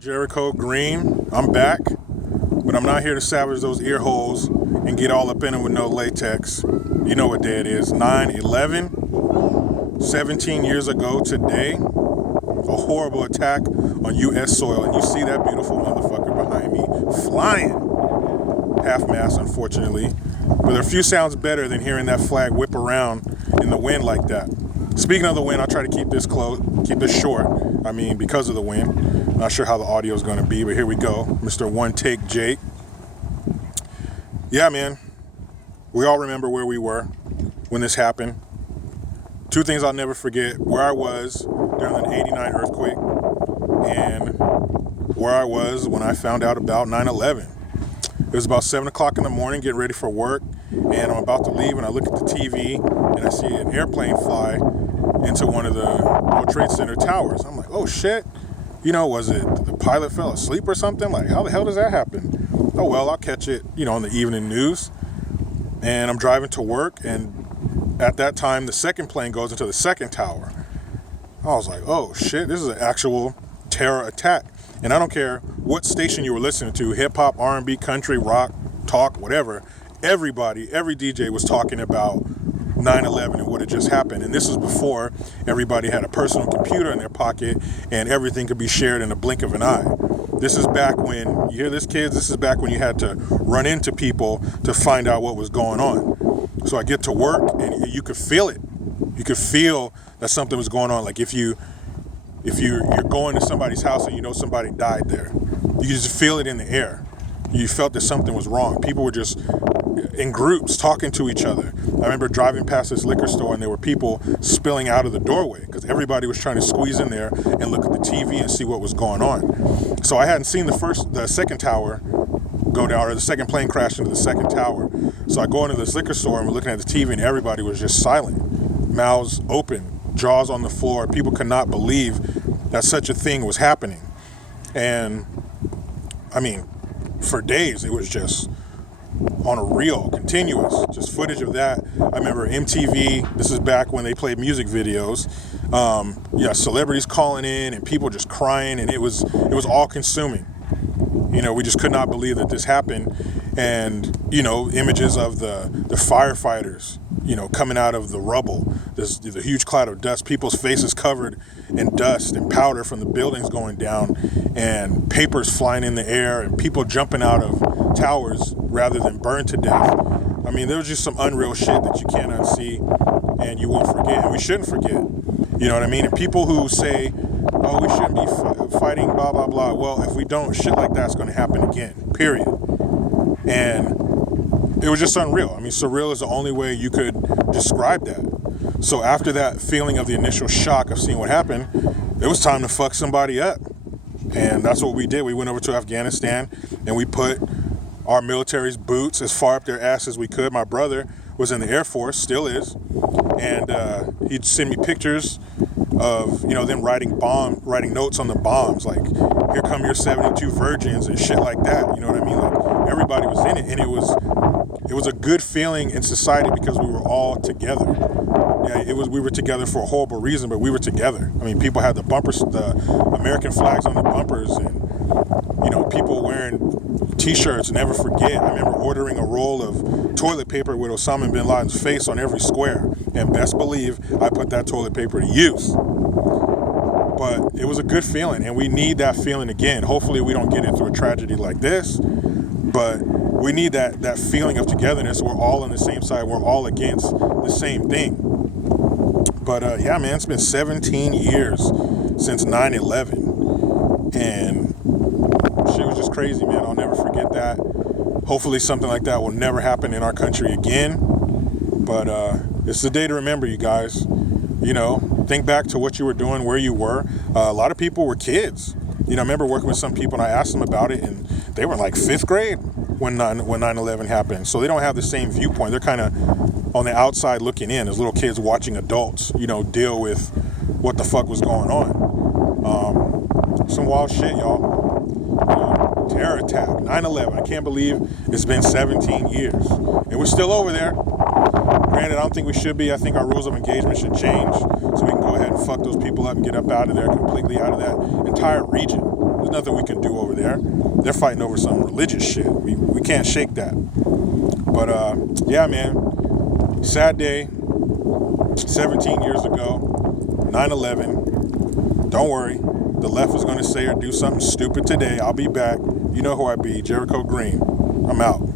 Jericho Green, I'm back, but I'm not here to savage those ear holes and get all up in them with no latex. You know what day it is, 9/11, 17 years ago today, a horrible attack on U.S. soil, and you see that beautiful motherfucker behind me flying, half-mast unfortunately, but there are few sounds better than hearing that flag whip around in the wind like that. Speaking of the wind, I'll try to keep this short, because of the wind. Not sure how the audio is going to be, but here we go. Mr. One Take Jake. Yeah, man. We all remember where we were when this happened. Two things I'll never forget. Where I was during the 89 earthquake and where I was when I found out about 9/11. It was about 7 o'clock in the morning, getting ready for work, and I'm about to leave, and I look at the TV, and I see an airplane fly into one of the World Trade Center towers. I'm like, oh, shit. Was it the pilot fell asleep or something? Like, how the hell does that happen? Oh, well, I'll catch it, on the evening news. And I'm driving to work, and at that time, the second plane goes into the second tower. I was like, oh, shit, this is an actual terror attack. And I don't care what station you were listening to, hip-hop, R&B, country, rock, talk, whatever, every DJ was talking about 9/11 and what had just happened. And this was before everybody had a personal computer in their pocket and everything could be shared in a blink of an eye. This is back when, you hear this, kids? This is back when you had to run into people to find out what was going on. So I get to work and you could feel it. You could feel that something was going on. Like if you're going to somebody's house and somebody died there, you just feel it in the air. You felt that something was wrong. People were just in groups talking to each other. I remember driving past this liquor store and there were people spilling out of the doorway because everybody was trying to squeeze in there and look at the TV and see what was going on. So I hadn't seen the second tower go down, or the second plane crash into the second tower. So I go into this liquor store and we're looking at the TV and everybody was just silent, mouths open, jaws on the floor. People could not believe that such a thing was happening. And for days it was just on a reel, continuous, just footage of that. I remember MTV, this is back when they played music videos, celebrities calling in and people just crying, and it was all consuming. We just could not believe that this happened. And images of the firefighters coming out of the rubble, the huge cloud of dust, people's faces covered in dust and powder from the buildings going down, and papers flying in the air, and people jumping out of towers rather than burned to death. There was just some unreal shit that you can't unsee and you won't forget, and we shouldn't forget. You know what I mean? And people who say, oh, we shouldn't be fighting, blah, blah, blah. Well, if we don't, shit like that's going to happen again, period. And it was just unreal. Surreal is the only way you could describe that. So after that feeling of the initial shock of seeing what happened, it was time to fuck somebody up. And that's what we did. We went over to Afghanistan and we put our military's boots as far up their ass as we could. My brother was in the Air Force, still is. And he'd send me pictures of, them writing notes on the bombs, like, here come your 72 virgins and shit like that. You know what I mean? Like, everybody was in it, and it was a good feeling in society because we were all together. Yeah, we were together for a horrible reason, but we were together. People had the bumpers, the American flags on the bumpers, and, people wearing t-shirts. Never forget, I remember ordering a roll of toilet paper with Osama bin Laden's face on every square, and best believe I put that toilet paper to use. But it was a good feeling, and we need that feeling again. Hopefully we don't get it through a tragedy like this, but we need that feeling of togetherness. We're all on the same side. We're all against the same thing. But yeah, man, it's been 17 years since 9/11, and shit was just crazy, man. I'll never forget that. Hopefully something like that will never happen in our country again. But it's the day to remember, you guys. Think back to what you were doing, where you were. A lot of people were kids. I remember working with some people and I asked them about it, and they were in like 5th grade when 9/11 happened. So they don't have the same viewpoint. They're kind of on the outside looking in as little kids watching adults, deal with what the fuck was going on. Some wild shit, y'all. Terror attack, 9/11. I can't believe it's been 17 years. And we're still over there. Granted, I don't think we should be. I think our rules of engagement should change so we can go ahead and fuck those people up and get up out of there, completely out of that entire region. There's nothing we can do over there. They're fighting over some religious shit. We can't shake that. But yeah, man, sad day. 17 years ago, 9/11. Don't worry, the left is going to say or do something stupid today. I'll be back. You know who I be, Jericho Green. I'm out.